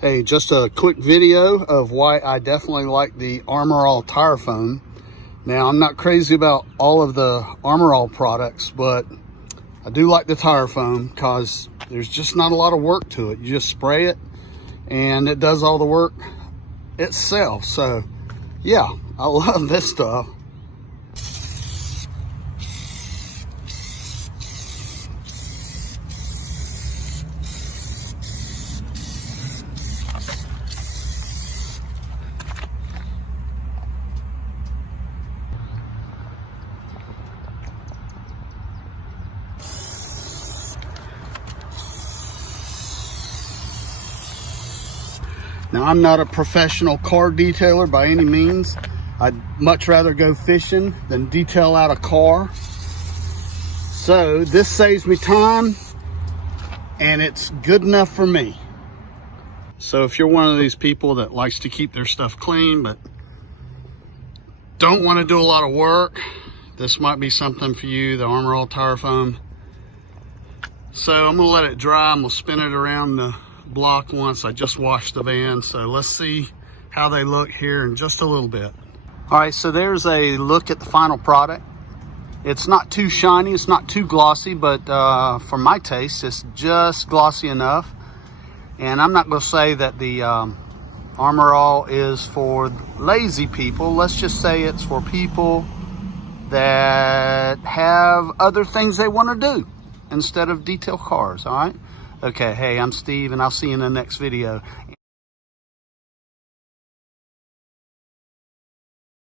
Hey, just a quick video of why I definitely like the Armor All tire foam. Now, I'm not crazy about all of the Armor All products, but I do like the tire foam because there's just not a lot of work to it. You just spray it and it does all the work itself. So yeah, I love this stuff. Now, I'm not a professional car detailer by any means. I'd much rather go fishing than detail out a car. So this saves me time and it's good enough for me. So if you're one of these people that likes to keep their stuff clean but don't want to do a lot of work, this might be something for you, the Armor All tire foam. So I'm gonna let it dry. I'm gonna spin it around the block once. I just washed the van, so let's see how they look here in just a little bit. All right, so there's a look at the final product. It's not too shiny, it's not too glossy, but for my taste, it's just glossy enough. And I'm not going to say that the Armor All is for lazy people. Let's just say it's for people that have other things they want to do instead of detail cars, all right? Okay, hey, I'm Steve, and I'll see you in the next video.